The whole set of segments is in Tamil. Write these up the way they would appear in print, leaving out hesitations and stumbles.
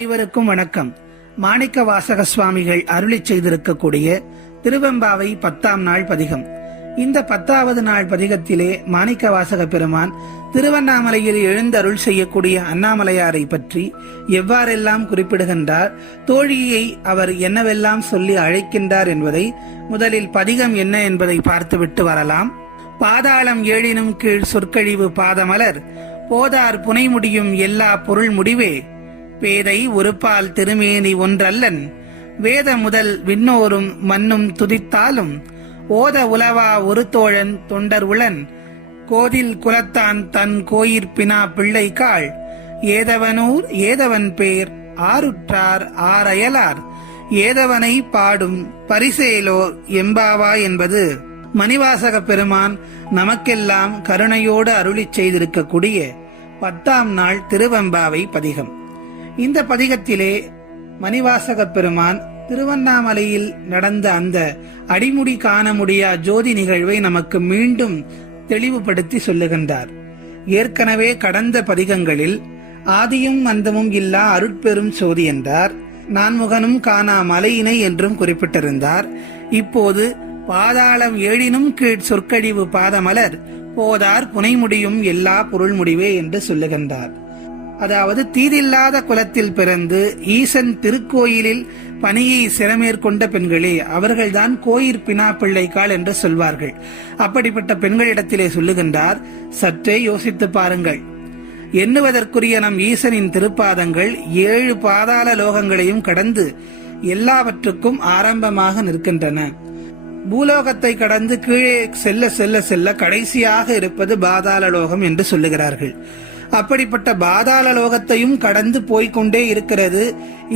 அனைவருக்கும் வணக்கம். மாணிக்க வாசக சுவாமிகள் அருளி செய்திருக்கக்கூடிய திருவெம்பாவை 10ஆம் நாள் பதிகம். இந்த 10வது நாள் பதிகத்திலே மாணிக்க வாசக பெருமான் திருவண்ணாமலையில் எழுந்தருள் செய்யக்கூடிய அண்ணாமலையாரை பற்றி எவ்வாறெல்லாம் குறிப்பிடுகின்றார், தோழியை அவர் என்னவெல்லாம் சொல்லி அழைக்கின்றார் என்பதை முதலில் பதிகம் என்ன என்பதை பார்த்துவிட்டு வரலாம். பாதாளம் ஏழினும் கீழ் சொற்கழிவு பாதமலர் போதார் புனை முடியும் எல்லா பொருள் முடிவே பேதை ஒருபால் திருமேனி ஒன்றல்லன் வேத முதல் விண்ணோரும் மண்ணும் துதித்தாலும் ஓத உலவா ஒரு தோழன் தொண்டர் உளன் கோதில் குலத்தான் தன் கோயிற்பினா பிள்ளைக்காள் ஏதவனூர் ஏதவன் பேர் ஆருற்றார் ஆரயலார் ஏதவனை பாடும் பரிசேலோர் எம்பாவா என்பது மணிவாசக பெருமான் நமக்கெல்லாம் கருணையோடு அருளி செய்திருக்கக்கூடிய 10ஆம் நாள் திருவெம்பாவை பதிகம். இந்த பதிகத்திலே மணிவாசக பெருமான் திருவண்ணாமலையில் நடந்த அந்த அடிமுடி காண முடியா ஜோதி நிகழ்வை நமக்கு மீண்டும் தெளிவுபடுத்தி சொல்லுகின்றார். ஏற்கனவே கடந்த பதிகங்களில் ஆதியும் அந்தமும் இல்லா அருட்பெரும் சோதி என்றார், நான்முகனும் காணா மலையினை என்றும் குறிப்பிட்டிருந்தார். இப்போது பாதாளம் ஏழினும் கீழ் சொற்கழிவு பாதமலர் போதார் புனை முடியும் எல்லா பொருள் முடிவே என்று சொல்லுகின்றார். அதாவது தீதில்லாத குலத்தில் பிறந்து ஈசன் திருக்கோயிலில் பணியை சிறமேற்கொண்ட பெண்களே, அவர்கள்தான் கோயிற் பினா பிள்ளைக்காள் என்று சொல்வார்கள். அப்படிப்பட்ட பெண்களிடத்திலே சொல்லுகின்றார், சற்றே யோசித்து பாருங்கள். எண்ணுவதற்குரிய நம் ஈசனின் திருப்பாதங்கள் 7 பாதாள லோகங்களையும் கடந்து எல்லாவற்றுக்கும் ஆரம்பமாக நிற்கின்றன. பூலோகத்தை கடந்து கீழே செல்ல செல்ல செல்ல கடைசியாக இருப்பது பாதாள லோகம் என்று சொல்லுகிறார்கள். அப்படிப்பட்ட பாதாள லோகத்தையும் கடந்து போய்கொண்டே இருக்கிறது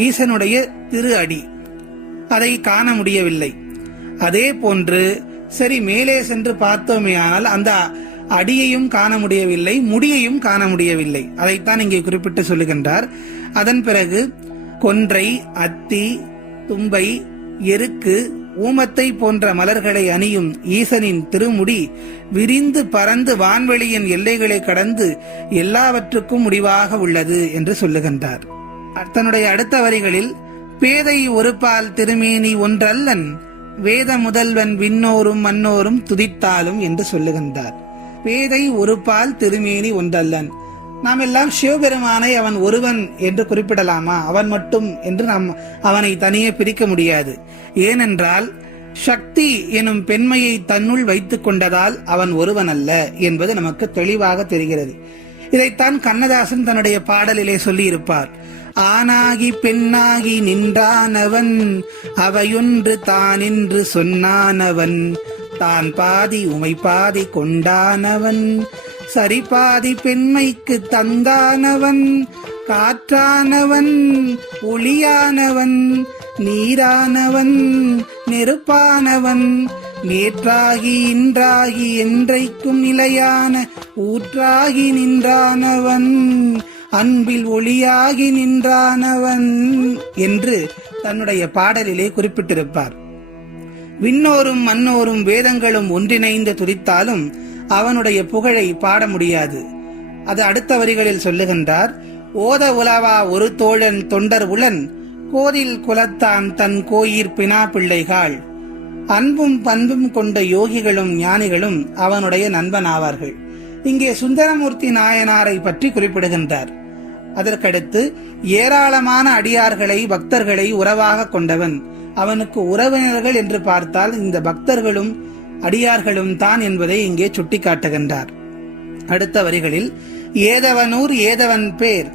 ஈசனுடைய திரு அடி. அதை காண முடியவில்லை. அதே போன்று சரி மேலே சென்று பார்த்தோமே, ஆனால் அந்த அடியையும் காண முடியவில்லை, முடியையும் காண முடியவில்லை. அதைத்தான் இங்கே குறிப்பிட்டு சொல்லுகின்றார். அதன் பிறகு கொன்றை, அத்தி, தும்பை, எருக்கு, ஊமத்தை போன்ற மலர்களை அணியும் ஈசனின் திருமுடி விரிந்து பறந்து வான்வெளியின் எல்லைகளை கடந்து எல்லாவற்றுக்கும் முடிவாக உள்ளது என்று சொல்லுகின்றார். தன்னுடைய அடுத்த வரிகளில் பேதை ஒருபால் திருமேனி ஒன்றல்லன் வேத முதல்வன் விண்ணோரும் மன்னோரும் துதித்தாலும் என்று சொல்லுகின்றார். பேதை ஒருபால் திருமேனி ஒன்றல்லன். நாம் எல்லாம் சிவபெருமானை அவன் ஒருவன் என்று குறிப்பிடலாமா? அவன் மட்டும் என்று நாம் அவனை தனியே பிரிக்க முடியாது. ஏனென்றால் சக்தி எனும் பெண்மையை தன்னுள் வைத்துக் கொண்டதால் அவன் ஒருவன் அல்ல என்பது நமக்கு தெளிவாக தெரிகிறது. இதைத்தான் கண்ணதாசன் தன்னுடைய பாடலிலே சொல்லி இருப்பார். ஆனாகி பெண்ணாகி நின்றானவன் அவையொன்று தான் என்று சொன்னானவன் தான் பாதி உமை பாதி கொண்டானவன் சரிபாதி பெண்மைக்கு தந்தானவன் காற்றானவன் ஒளியானவன் நீரானவன் நெருப்பானவன் நேற்றாகி இன்றாகி என்றைக்கும் நிலையான ஊற்றாகி நின்றானவன் அன்பில் ஒளியாகி நின்றானவன் என்று தன்னுடைய பாடலிலே குறிப்பிட்டிருப்பார். விண்ணோரும் மன்னோரும் வேதங்களும் ஒன்றிணைந்து துதித்தாலும் அவனுடைய புகழை பாட முடியாது. அது அடுத்த வரிகளில் சொல்லுகின்றார். ஓத உலவா ஒரு தோழன் தொண்டர் உளன் கோதில் குலத்தான் தன் கோயிற் பினா பிள்ளைகாள் அன்பும் பண்பும் கொண்ட யோகிகளும் ஞானிகளும் அவனுடைய நண்பன் ஆவார்கள். இங்கே சுந்தரமூர்த்தி நாயனாரை பற்றி குறிப்பிடுகின்றார். அதற்கடுத்து ஏராளமான அடியார்களை பக்தர்களை உறவாக கொண்டவன். அவனுக்கு உறவினர்கள் என்று பார்த்தால் இந்த பக்தர்களும் அடியார்களும் தான் என்பதை இங்கே சுட்டிக்காட்டுகின்றார். அடுத்த வரிகளில் ஏதவனூர் ஏதவன் பேர்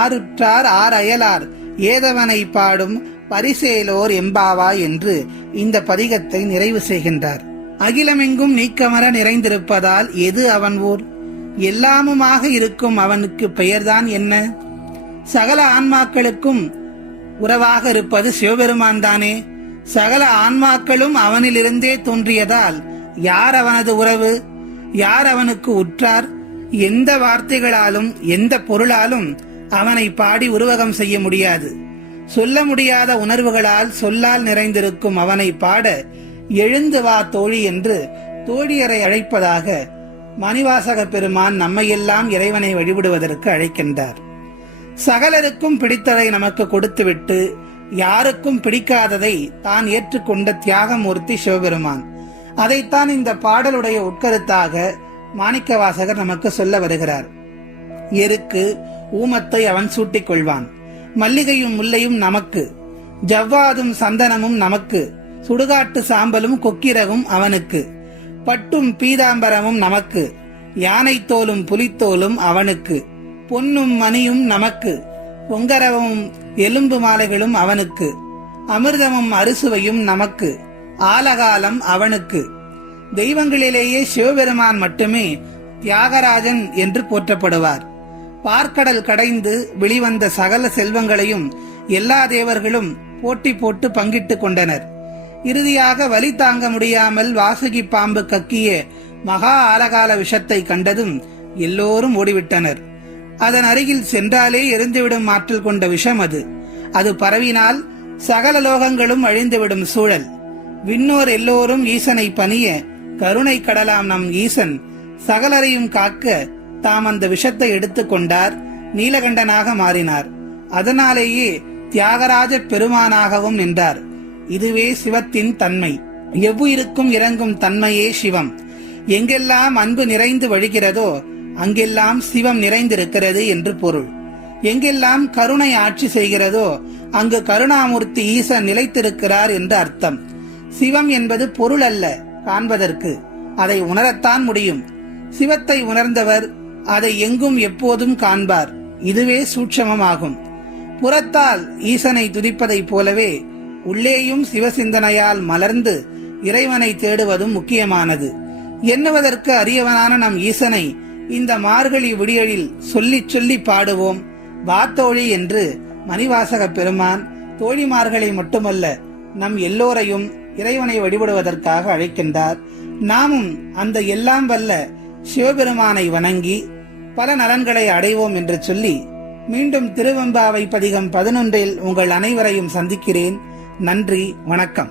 ஆருற்றார் ஆர் அயலார் ஏதவனை பாடும் பரிசேலோர் எம்பாவா என்று இந்த பதிகத்தை நிறைவு செய்கின்றார். அகிலமெங்கும் நீக்கமர நிறைந்திருப்பதால் எது அவன் ஊர்? எல்லாமுமாக இருக்கும் அவனுக்கு பெயர்தான் என்ன? சகல ஆன்மாக்களுக்கும் உறவாக இருப்பது சிவபெருமான் தானே. சகல ஆன்மாக்களும் அவனிலிருந்தே தோன்றியதால் யார் அவனது உறவு? யார் அவனுக்கு உற்றார்? எந்த வார்த்தைகளாலும் எந்த பொருளாலும் அவனை பாடி உருவகம் செய்ய முடியாது. சொல்ல முடியாத உணர்வுகளால் சொல்லால் நிறைந்திருக்கும் அவனை பாட எழுந்து வா தோழி என்று தோழியரை அழைப்பதாக மணிவாசக பெருமான் நம்மையெல்லாம் இறைவனை வழிபடுவதற்கு அழைக்கின்றார். சகலருக்கும் பிடித்ததை நமக்கு கொடுத்துவிட்டு யாருக்கும் பிடிக்காததை தான் ஏற்றுக்கொண்ட தியாகமூர்த்தி சிவபெருமான். அதைத்தான் இந்த பாடலுடைய உட்கருத்தாக மாணிக்கவாசகர் நமக்கு சொல்ல வருகிறார். எருக்கு ஊமத்தை அவன் சூட்டிக் கொள்வான், மல்லிகையும் முல்லையும் நமக்கு, ஜவ்வாதும் சந்தனமும் நமக்கு, சுடுகாட்டு சாம்பலும் கொக்கிரகும் அவனுக்கு, பட்டும் பீதாம்பரமும் நமக்கு, யானை தோலும் புலித்தோலும் அவனுக்கு, பொன்னும் மணியும் நமக்கு, பொங்கரவும் எலும்பு மாலைகளும் அவனுக்கு, அமிர்தமும் அறுசுவையும் நமக்கு, ஆலகாலம் அவனுக்கு. தெய்வங்களிலேயே சிவபெருமான் மட்டுமே தியாகராஜன் என்று போற்றப்படுவார். பார்க்கடல் கடைந்து வெளிவந்த சகல செல்வங்களையும் எல்லா தேவர்களும் போட்டி போட்டு பங்கிட்டுக் கொண்டனர். இறுதியாக வலி தாங்க முடியாமல் வாசுகி பாம்பு கக்கிய மகா ஆலகால விஷத்தை கண்டதும் எல்லோரும் ஓடிவிட்டனர். அதன் அருகில் சென்றாலே எரிந்துவிடும் ஆற்றல் கொண்ட விஷம் அது. அது பரவினால் சகல லோகங்களும் அழிந்துவிடும் சூழல். விண்ணோர் எல்லோரும் ஈசனை பணிய கருணை கடலாம் நம் ஈசன் சகலரையும் காக்க தாம் அந்த விஷத்தை எடுத்துக் கொண்டார், நீலகண்டனாக மாறினார். அதனாலேயே தியாகராஜ பெருமானாகவும் நின்றார். இதுவே சிவத்தின் தன்மை. எவ்வுயிருக்கும் இறங்கும் தன்மையே சிவம். எங்கெல்லாம் அன்பு நிறைந்து வழிகிறதோ அங்கெல்லாம் சிவம் நிறைந்திருக்கிறது என்று பொருள். எங்கெல்லாம் கருணை ஆட்சி செய்கிறதோ அங்கு கருணாமூர்த்தி ஈசன் நிலைத்திருக்கிறார் என்று அர்த்தம். சிவம் என்பது பொருள் அல்ல, காண்பதற்கு. அதை உணரத்தான் முடியும். சிவத்தை உணர்ந்தவர் அதை எங்கும் எப்போதும் காண்பார். இதுவே சூட்சமமாகும். புறத்தால் ஈசனை துதிப்பதைப் போலவே உள்ளேயும் சிவசிந்தனையால் மலர்ந்து இறைவனை தேடுவதும் முக்கியமானது. எண்ணுவதற்கு அரியவனான நம் ஈசனை இந்த மார்கழி விடியலில் சொல்லி சொல்லி பாடுவோம். வாத்தோழி என்று மணிவாசக பெருமான் தோழிமார்களை மட்டுமல்ல நம் எல்லோரையும் இறைவனை வழிபடுவதற்காக அழைக்கின்றார். நாமும் அந்த எல்லாம் வல்ல சிவபெருமானை வணங்கி பல நலன்களை அடைவோம் என்று சொல்லி மீண்டும் திருவெம்பாவை பதிகம் 11 உங்கள் அனைவரையும் சந்திக்கிறேன். நன்றி, வணக்கம்.